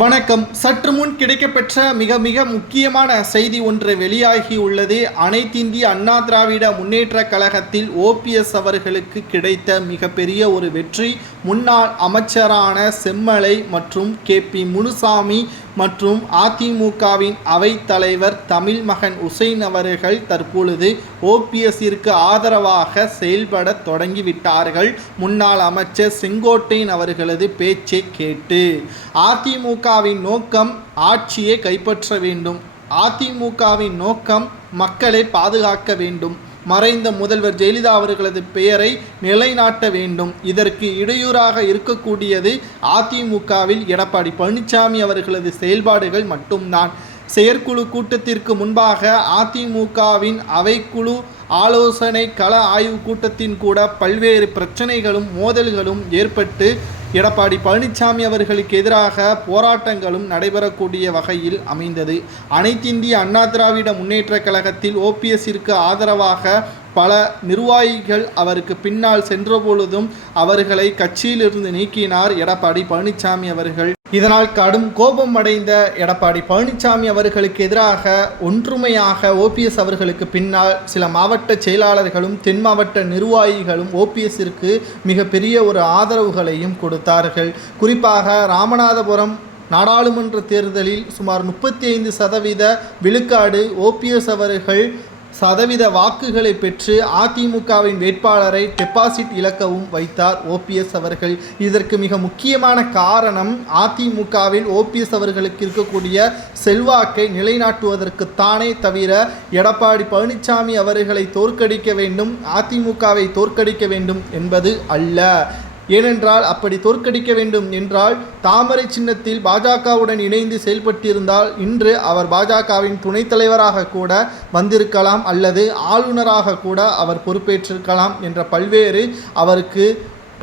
வணக்கம். சற்று முன் கிடைக்கப்பெற்ற மிக மிக முக்கியமான செய்தி ஒன்று வெளியாகி உள்ளது. அனைத்திந்திய அண்ணா திராவிட முன்னேற்ற கழகத்தில் ஓபிஎஸ் அவர்களுக்கு கிடைத்த மிகப்பெரிய ஒரு வெற்றி. முன்னாள் அமைச்சரான செம்மலை மற்றும் KP முனுசாமி மற்றும் அதிமுகவின் அவைத்தலைவர் தமிழ்மகன் உசைன் அவர்கள் தற்பொழுது ஓபிஎஸ்ஸிற்கு ஆதரவாக செயல்பட தொடங்கிவிட்டார்கள். முன்னாள் அமைச்சர் செங்கோட்டையன் அவர்களது பேச்சை கேட்டு அதிமுகவின் நோக்கம் ஆட்சியை கைப்பற்ற வேண்டும், அதிமுகவின் நோக்கம் மக்களை பாதுகாக்க வேண்டும், மறைந்த முதல்வர் ஜெயலலிதா அவர்களது பெயரை நிலைநாட்ட வேண்டும். இதற்கு இடையூறாக இருக்கக்கூடியது அதிமுகவில் எடப்பாடி பழனிசாமி அவர்களது செயல்பாடுகள் மட்டும்தான். செயற்குழு கூட்டத்திற்கு முன்பாக அதிமுகவின் அவைக்குழு ஆலோசனை கள ஆய்வு கூட்டத்தின் கூட பல்வேறு பிரச்சனைகளும் மோதல்களும் ஏற்பட்டு எடப்பாடி பழனிசாமி அவர்களுக்கு எதிராக போராட்டங்களும் நடைபெறக்கூடிய வகையில் அமைந்தது. அனைத்திந்திய அண்ணா திராவிட முன்னேற்ற கழகத்தில் ஓபிஎஸ்ஸிற்கு ஆதரவாக பல நிர்வாகிகள் அவருக்கு பின்னால் சென்றபொழுதும் அவர்களை கட்சியிலிருந்து நீக்கினார் எடப்பாடி பழனிசாமி அவர்கள். இதனால் கடும் கோபம் அடைந்த எடப்பாடி பழனிசாமி அவர்களுக்கு எதிராக ஒன்றுமையாக ஓபிஎஸ் அவர்களுக்கு பின்னால் சில மாவட்ட செயலாளர்களும் தென் மாவட்ட நிர்வாகிகளும் ஓபிஎஸ்ஸிற்கு மிகப்பெரிய ஒரு ஆதரவுகளையும் கொடுத்தார்கள். குறிப்பாக ராமநாதபுரம் நாடாளுமன்ற தேர்தலில் சுமார் 35% விழுக்காடு ஓபிஎஸ் அவர்கள் சதவீத வாக்குகளை பெற்று அதிமுகவின் வேட்பாளரை டெபாசிட் இழக்கவும் வைத்தார் ஓபிஎஸ் அவர்கள். இதற்கு மிக முக்கியமான காரணம் அதிமுகவில் ஓபிஎஸ் அவர்களுக்கு இருக்கக்கூடிய செல்வாக்கை நிலைநாட்டுவதற்குத்தானே தவிர எடப்பாடி பழனிசாமி அவர்களை தோற்கடிக்க வேண்டும், அதிமுகவை தோற்கடிக்க வேண்டும் என்பது அல்ல. ஏனென்றால் அப்படி தோற்கடிக்க வேண்டும் என்றால் தாமரை சின்னத்தில் பாஜகவுடன் இணைந்து செயல்பட்டிருந்தால் இன்று அவர் பாஜகவின் துணைத் தலைவராக கூட வந்திருக்கலாம், அல்லது ஆளுநராக கூட அவர் பொறுப்பேற்றிருக்கலாம் என்ற பல்வேறு அவருக்கு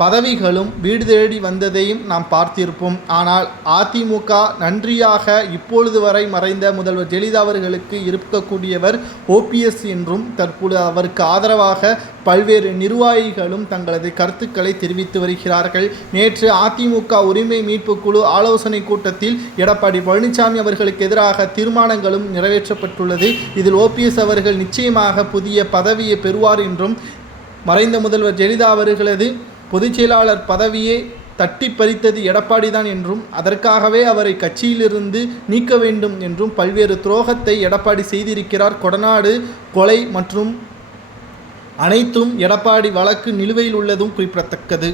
பதவிகளும் வீடு தேடி வந்ததையும் நாம் பார்த்திருப்போம். ஆனால் அதிமுக நன்றியாக இப்பொழுது வரை மறைந்த முதல்வர் ஜெயலலிதா அவர்களுக்கு இருக்கக்கூடியவர் ஓபிஎஸ் என்றும் தற்பொழுது அவருக்கு ஆதரவாக பல்வேறு நிர்வாகிகளும் தங்களது கருத்துக்களை தெரிவித்து வருகிறார்கள். நேற்று அதிமுக உரிமை மீட்பு குழு ஆலோசனை கூட்டத்தில் எடப்பாடி பழனிசாமி அவர்களுக்கு எதிராக தீர்மானங்களும் நிறைவேற்றப்பட்டுள்ளது. இதில் ஓபிஎஸ் அவர்கள் நிச்சயமாக புதிய பதவியை பெறுவார் என்றும், மறைந்த முதல்வர் ஜெயலலிதா அவர்களது பொதுச் செயலாளர் பதவியை தட்டி பறித்தது எடப்பாடி தான் என்றும், அதற்காகவே அவரை கட்சியிலிருந்து நீக்க வேண்டும் என்றும் பல்வேறு துரோகத்தை எடப்பாடி செய்திருக்கிறார். கொடநாடு கொலை மற்றும் அனைத்தும் எடப்பாடி வழக்கு நிலுவையில் உள்ளதும் குறிப்பிடத்தக்கது.